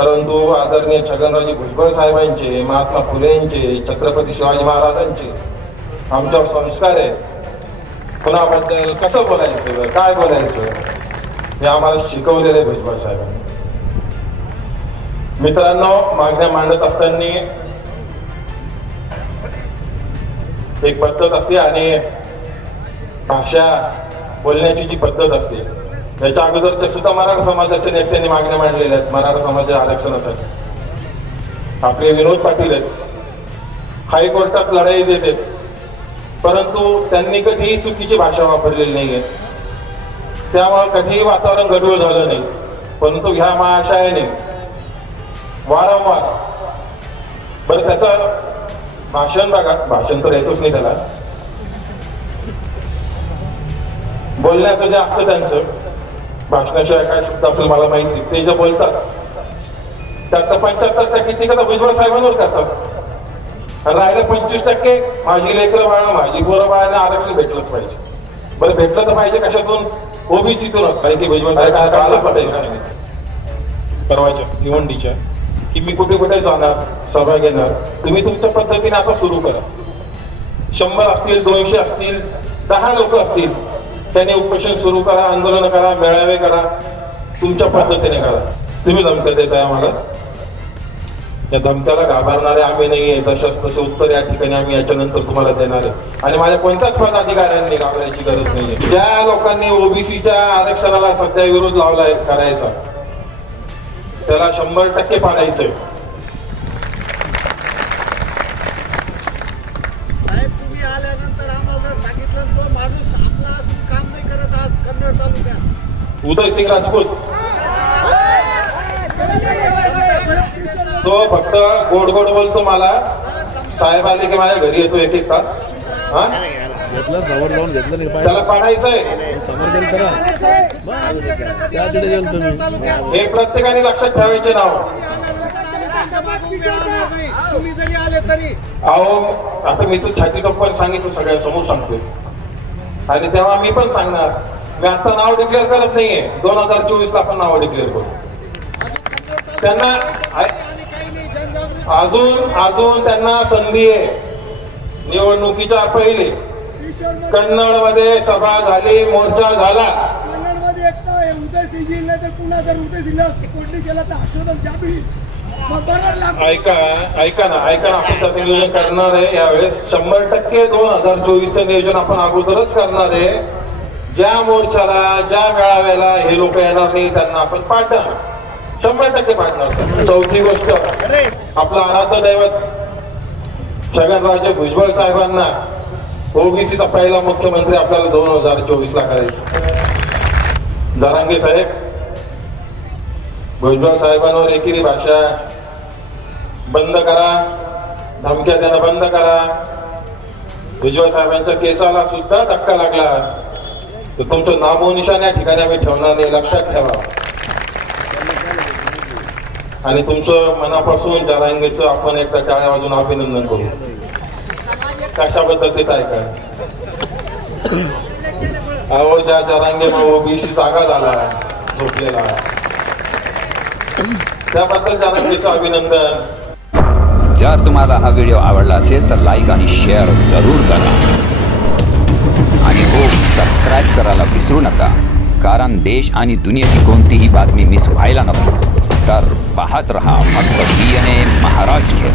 परंतु आदरणीय छगनराजे भुजबळ साहेबांचे महात्मा फुलेंचे छत्रपती शिवाजी महाराजांचे आमच्यावर संस्कार आहे कुणाबद्दल कसं बोलायचं काय बोलायचं हे आम्हाला शिकवलेलं आहे भुजबळ साहेबांनी. मित्रांनो मागण्या मांडत असताना एक पद्धत असते आणि भाषा बोलण्याची जी पद्धत असते त्याच्या अगोदर ते सुद्धा मराठा समाजाच्या नेत्यांनी मागण्या मांडलेल्या आहेत. मराठा समाजाच्या आरक्षणासाठी आपले विनोद पाटील आहेत. हायकोर्टात लढाई देते परंतु त्यांनी कधीही चुकीची भाषा वापरलेली नाहीये त्यामुळे कधीही वातावरण गडबड झालं नाही. परंतु ह्या महाशयाने वारंवार बरं त्याचं भाषण बघा भाषण तर येतच नाही त्याला. बोलण्याचं जे असतं त्यांचं भाषणाशिवाय काय शब्द असेल मला माहीत नाही. ते जे बोलतात त्यात पंच्याहत्तर टक्के टीका भुजबळ साहेबांवर करतात. राहिले पंचवीस टक्के माझी लेकरं बाळा माझी पोरं बाळांना आरक्षण भेटलंच पाहिजे. बरं भेटलं तर पाहिजे कशातून? ओबीसीतूनच कारण की भुजबळ साहेब आला पटेल परवाच्या भिवंडीच्या की मी कुठे कुठे जाणार सभा घेणार तुम्ही तुमच्या पद्धतीने आता सुरू करा. शंभर असतील दोनशे असतील दहा लोक असतील त्याने उपोषण सुरू करा आंदोलन करा मेळावे करा तुमच्या पद्धतीने करा. तुम्ही धमक्या देताय आम्हाला? या धमक्याला घाबरणारे आम्ही नाहीये. तशाच तसं उत्तर या ठिकाणी आम्ही याच्यानंतर तुम्हाला देणार आहे. आणि माझ्या कोणत्याच पदाधिकाऱ्यांनी घाबरायची गरज नाही ज्या लोकांनी ओबीसीच्या आरक्षणाला सध्या विरोध लावलाय करायचा त्याला शंभर टक्के पाडायचंय. उदय सिंग राजपूत. तो फक्त गोड गोड बोलतो मला. साहेब आले की माझ्या घरी येतो एक एक तास. हा? घेतलं जवळ लावून घेतलं नाही पाहिजे त्याला पाडायचंय. समोर गेलं करा त्याकडे गेलो तुम्ही हे प्रत्येकाने लक्षात ठेवायचे नाव. तुम्ही जरी आले तरी अहो आता मी तू छाती टप्पन सांगितलं सगळ्यांसमोर सांगतोय. आणि तेव्हा मी पण सांगणार. मी आता नाव डिक्लेअर करत नाहीये. दोन हजार चोवीस ला आपण नाव डिक्लेअर करू. त्यांना अजून अजून त्यांना संधी आहे. निवडणुकीच्या पहिले कन्नडमध्ये सभा झाली मोर्चा झाला. ऐका ऐका ना ऐका ना. आपण त्याचं नियोजन करणार आहे. यावेळेस शंभर टक्के दोन हजार चोवीसचं नियोजन आपण अगोदरच करणार आहे. ज्या मोर्चाला ज्या मेळाव्याला हे लोक येणार नाही त्यांना आपण पाठवणार. शंभर टक्के पाठणार चौथी गोष्ट आपलं आराध्य दैवत छगनराजे भुजबळ साहेबांना ओबीसीचा पहिला मुख्यमंत्री आपल्याला दोन हजार चोवीस ला करायचा. जरांगे साहेब भुजबळ साहेबांवर एकेरी भाषा. बंद करा. धमक्या देणं बंद करा. भुजबळ साहेबांच्या केसाला सुद्धा धक्का लागला. तर तुमचं नामोनिशान या ठिकाणी आम्ही ठेवणार नाही लक्षात ठेवा आणि तुमचं मनापासून जारांगीचं आपण एकदा टाळ्या वाजून अभिनंदन करू कशा पद्धतीत आहे काय अहो ज्या जरांगे ओबीसी जागा झाला झोपलेला त्याबद्दल जारांगीचं अभिनंदन जर तुम्हाला हा व्हिडिओ आवडला असेल तर लाईक आणि शेअर जरूर करा आणि हो सबस्क्राईब करायला विसरू नका. कारण देश आणि दुनियेची कोणतीही बातमी मिस व्हायला नको. तर पाहत रहा फक्त डी एन ए महाराष्ट्र.